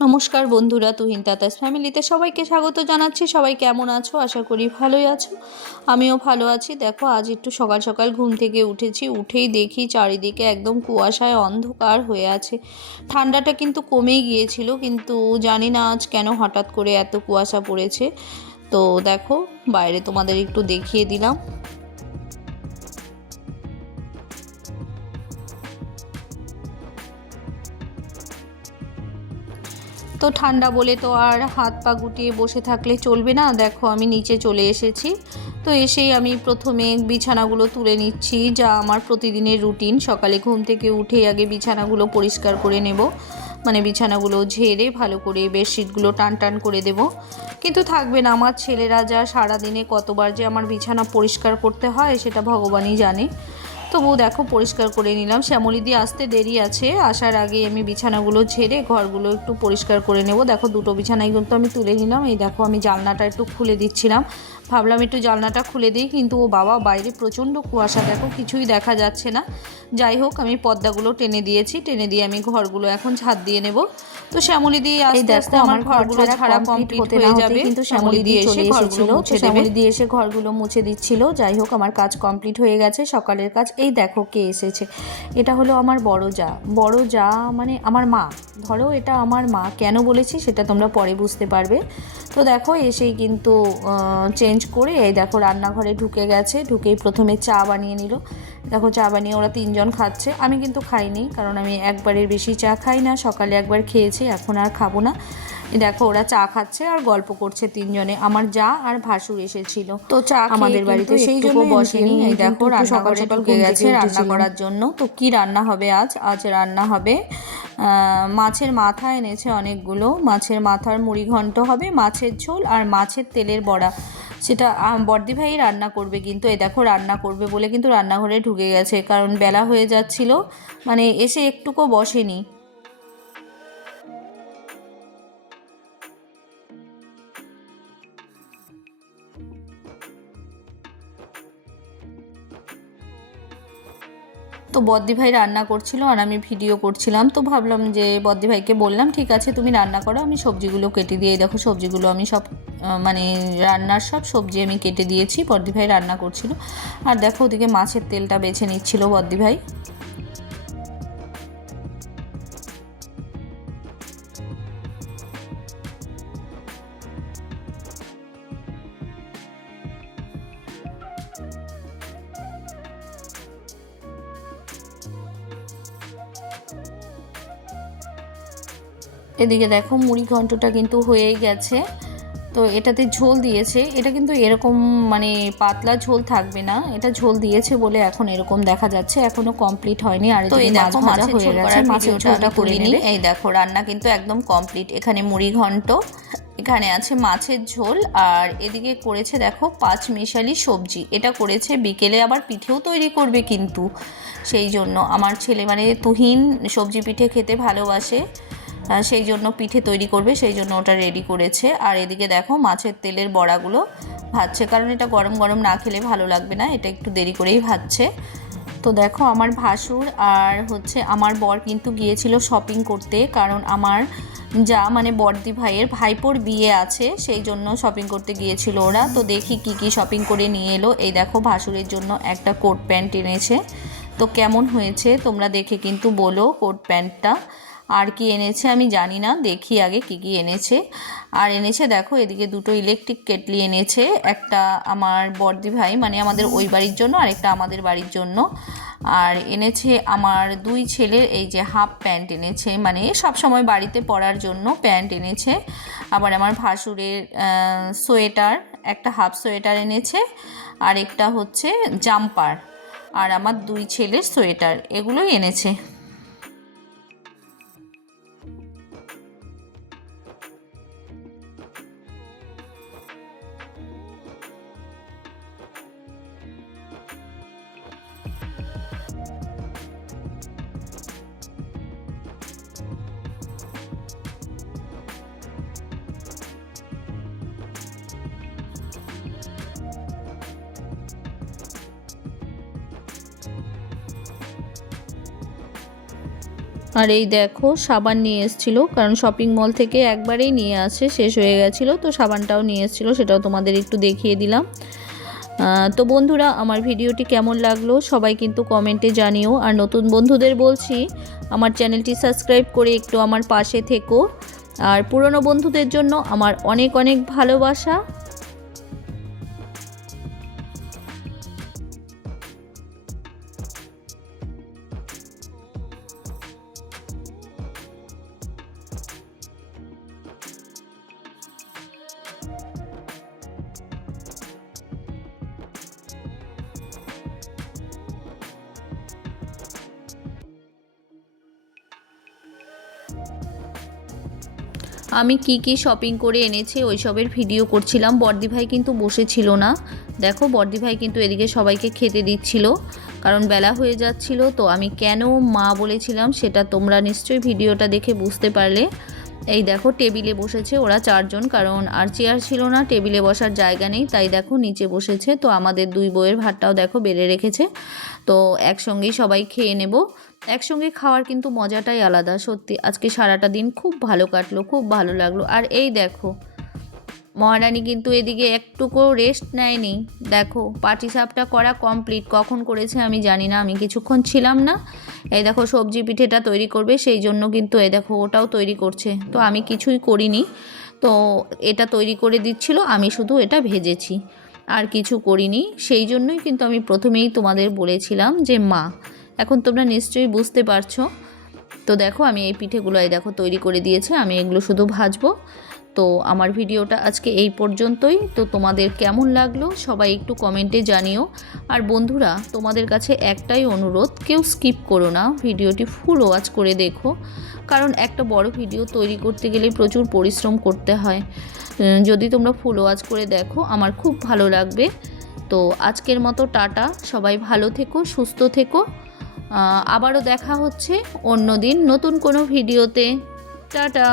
নমস্কার বন্ধুরা, তুহিন তাতাস ফ্যামিলিতে সবাইকে স্বাগত জানাচ্ছি। সবাই কেমন আছো? আশা করি ভালোই আছো। আমিও ভালো আছি। দেখো, আজ একটু সকাল সকাল ঘুম থেকে উঠেছি। উঠেই দেখি চারিদিকে একদম কুয়াশায় অন্ধকার হয়ে আছে। ঠান্ডাটা কিন্তু কমেই গিয়েছিল, কিন্তু জানি না আজ কেন হঠাৎ করে এত কুয়াশা পড়েছে। তো দেখো, বাইরে তোমাদের একটু দেখিয়ে দিলাম। তো ঠান্ডা বলে তো আর হাত পা গুটিয়ে বসে থাকলে চলবে না। দেখো, আমি নিচে চলে এসেছি। তো এসেই আমি প্রথমে বিছানাগুলো তুলে নিচ্ছি, যা আমার প্রতিদিনের রুটিন। সকালে ঘুম থেকে উঠে আগে বিছানাগুলো পরিষ্কার করে নেব। মানে বিছানাগুলো ঝেড়ে ভালো করে বেডশিটগুলো টান টান করে দেব। কিন্তু থাকবে না, আমার ছেলেরা যা সারাদিনে কতবার যে আমার বিছানা পরিষ্কার করতে হয়, সেটা ভগবানই জানে। তবু দেখো, পরিষ্কার করে নিলাম। শ্যামলি দিয়ে আসতে দেরি আছে। আসার আগে আমি বিছানাগুলো ছেড়ে ঘরগুলো একটু পরিষ্কার করে নেব। দেখো, দুটো বিছানায় কিন্তু আমি তুলে নিলাম। এই দেখো, আমি জানলাটা একটু খুলে দিচ্ছিলাম। ভাবলাম একটু জানলাটা খুলে দিই কিন্তু ও বাবা বাইরে প্রচণ্ড কুয়াশা দেখো কিছুই দেখা যাচ্ছে না। যাই হোক আমি পর্দাগুলো টেনে দিয়েছি টেনে দিয়ে আমি ঘরগুলো এখন ছাদ দিয়ে নেব। তো শ্যামলি দিয়ে আস্তে আস্তে আমার ঘরগুলো ছাড়া কমপ্লিট হয়ে যাবে। কিন্তু শ্যামলি দিয়ে এসে ঘরগুলো মুছে শ্যামলি দিয়ে এসে ঘরগুলো মুছে দিচ্ছিল। যাই হোক আমার কাজ কমপ্লিট হয়ে গেছে সকালের কাজ। এই দেখো কে এসেছে। এটা হলো আমার বড় যা। বড় যা মানে আমার মা। ধরো এটা আমার মা। কেন বলেছি সেটা তোমরা পরে বুঝতে পারবে। তো দেখো এসেই কিন্তু চেঞ্জ করে এই দেখো রান্নাঘরে ঢুকে গেছে ঢুকেই প্রথমে চা বানিয়ে নিল। দেখো চা বানিয়ে ওরা তিনজন খাচ্ছে। আমি কিন্তু খাইনি কারণ আমি একবারের বেশি চা খাই না সকালে একবার খেয়েছি এখন আর খাব না। দেখো ওরা চা খাচ্ছে আর গল্প করছে তিনজনে। আমার যা আর ভাসুর এসেছিল। তো চা আমাদের বাড়িতে সেই জন্য বসেনি। এই দেখো সকাল সকাল ঢুকে গেছে রান্না করার জন্য। তো কি রান্না হবে আজ? আজ রান্না হবে মাছের মাথা এনেছে অনেকগুলো। মাছের মাথার মুড়ি ঘন্ট হবে মাছের ঝোল আর মাছের তেলের বড়া। সেটা বর্দি ভাই রান্না করবে কিন্তু এই দেখো রান্না করবে বলে কিন্তু রান্নাঘরে ঢুকে গেছে, কারণ বেলা হয়ে যাচ্ছিল মানে এসে একটুকু বসেনি। তো বদ্দি ভাই রান্না করছিল আর আমি ভিডিও করছিলাম, তো ভাবলাম যে বদ্দি ভাইকে বললাম, ঠিক আছে, তুমি রান্না করো, আমি সবজিগুলো কেটে দিয়ে দেখো সবজিগুলো আমি সব মানে রান্নার সব সবজি আমি কেটে দিয়েছি বদ্দি ভাই রান্না করছিল। আর দেখো ওদিকে মাছের তেলটা বেছে নিচ্ছিল বদ্দি ভাই। এদিকে দেখো মুড়ি ঘন্টটা কিন্তু হয়েই গেছে। তো এটাতে ঝোল দিয়েছে। এটা কিন্তু এরকম মানে পাতলা ঝোল থাকবে না। এটা ঝোল দিয়েছে বলে এখন এরকম দেখা যাচ্ছে। এখনও কমপ্লিট হয়নি। আর তো এই দেখো মাছ হয়ে গেছে মাছের ঝোলটা করে নিলে এই দেখো রান্না কিন্তু একদম কমপ্লিট এখানে মুড়ি ঘন্ট এখানে আছে মাছের ঝোল আর এদিকে করেছে দেখো পাঁচ মিশালি সবজি। এটা করেছে বিকেলে আবার পিঠেও তৈরি করবে কিন্তু। সেই জন্য আমার ছেলে মানে তুহিন সবজি পিঠে খেতে ভালোবাসে। সেই জন্য পিঠে তৈরি করবে, সেই জন্য ওটা রেডি করেছে। আর এদিকে দেখো মাছের তেলের বড়াগুলো ভাজছে, কারণ এটা গরম গরম না খেলে ভালো লাগবে না, এটা একটু দেরি করেই ভাজছে। তো দেখো আমার ভাসুর আর হচ্ছে আমার বর কিন্তু গিয়েছিল শপিং করতে, কারণ আমার যা মানে বর্দি ভাইয়ের ভাইপোর বিয়ে আছে, সেই জন্য শপিং করতে গিয়েছিল ওরা। তো দেখি কি কি শপিং করে নিয়ে এলো। এই দেখো ভাসুরের জন্য একটা কোট প্যান্ট এনেছে। তো কেমন হয়েছে তোমরা দেখে কিন্তু বলো কোট প্যান্টটা আর কি এনেছে আমি জানি না, দেখি আগে কি কি এনেছে। আর এনেছে দেখো, এদিকে দুটো ইলেকট্রিক কেটলি এনেছে, একটা আমার বর্দি ভাই মানে আমাদের ওই বাড়ির জন্য, আর একটা আমাদের বাড়ির জন্য। আর এনেছে আমার দুই ছেলের, এই যে হাফ প্যান্ট এনেছে মানে সব সময় বাড়িতে পরার জন্য প্যান্ট এনেছে। আবার আমার ভাসুরের সোয়েটার, একটা হাফ সোয়েটার এনেছে, আর একটা হচ্ছে জাম্পার। আর আমার দুই ছেলের সোয়েটার, এগুলোই এনেছে। আর এই দেখো, সাবান নিয়ে এসেছিল, কারণ শপিং মল থেকে একবারেই নিয়ে আসে, শেষ হয়ে গেছিল, তো সাবানটাও নিয়ে এসেছিল, সেটাও তোমাদের একটু দেখিয়ে দিলাম। তো বন্ধুরা, আমার ভিডিওটি কেমন লাগল, সবাই কিন্তু কমেন্টে জানিও। আর নতুন বন্ধুদের বলছি, আমার চ্যানেলটি সাবস্ক্রাইব করে একটু আমার পাশে থেকো। আর পুরনো বন্ধুদের জন্য আমার অনেক অনেক ভালোবাসা। আমি কি কি শপিং করে এনেছি, ওইসবের ভিডিও করছিলাম। বর্দি ভাই কিন্তু বসেছিল না। দেখো, বর্দি ভাই কিন্তু এদিকে সবাইকে খেতে দিচ্ছিল, কারণ বেলা হয়ে যাচ্ছিল। তো আমি কেন মা বলেছিলাম, সেটা তোমরা নিশ্চয়ই ভিডিওটা দেখে বুঝতে পারলে। এই দেখো, টেবিলে বসেছে ওরা চারজন, কারণ আর চেয়ার ছিল না, টেবিলে বসার জায়গা নেই, তাই দেখো নিচে বসেছে। তো আমাদের দুই বইয়ের ভাতটাও দেখো বেড়ে রেখেছে। তো একসঙ্গেই সবাই খেয়ে নেব। একসঙ্গে খাওয়ার কিন্তু মজাটাই আলাদা, সত্যি। আজকে সারাটা দিন খুব ভালো কাটলো, খুব ভালো লাগল। আর এই দেখো মহারানী কিন্তু এদিকে একটুকু রেস্ট নেয়নি। দেখো পাটি সাপটা করা কমপ্লিট কখন করেছে আমি জানি না, আমি কিছুক্ষণ ছিলাম না। এই দেখো, সবজি পিঠেটা তৈরি করবে, সেই জন্য কিন্তু এই দেখো, ওটাও তৈরি করছে। তো আমি কিছুই করিনি। তো এটা তৈরি করে দিচ্ছিল, আমি শুধু এটা ভেজেছি। আর কিছু করিনি। সেই জন্যই কিন্তু আমি প্রথমেই তোমাদের বলেছিলাম যে মা, এখন তোমরা নিশ্চয়ই বুঝতে পারছ। তো দেখো, আমি এই পিঠেগুলো এই দেখো তৈরি করে দিয়েছে, আমি এগুলো শুধু ভাজবো। তো আমার ভিডিওটা আজকে এই পর্যন্তই। তো তোমাদের কেমন লাগল সবাই একটু কমেন্টে জানিও। আর বন্ধুরা, তোমাদের কাছে একটাই অনুরোধ, কেউ স্কিপ করো না, ভিডিওটি ফুল ওয়াচ করে দেখো। কারণ একটা বড় ভিডিও তৈরি করতে গেলে প্রচুর পরিশ্রম করতে হয়। যদি তোমরা ফুল ওয়াচ করে দেখো, আমার খুব ভালো লাগবে। তো আজকের মতো টাটা, সবাই ভালো থেকো, সুস্থ থেকো। আবারও দেখা হচ্ছে অন্য দিন নতুন কোনো ভিডিওতে। টাটা!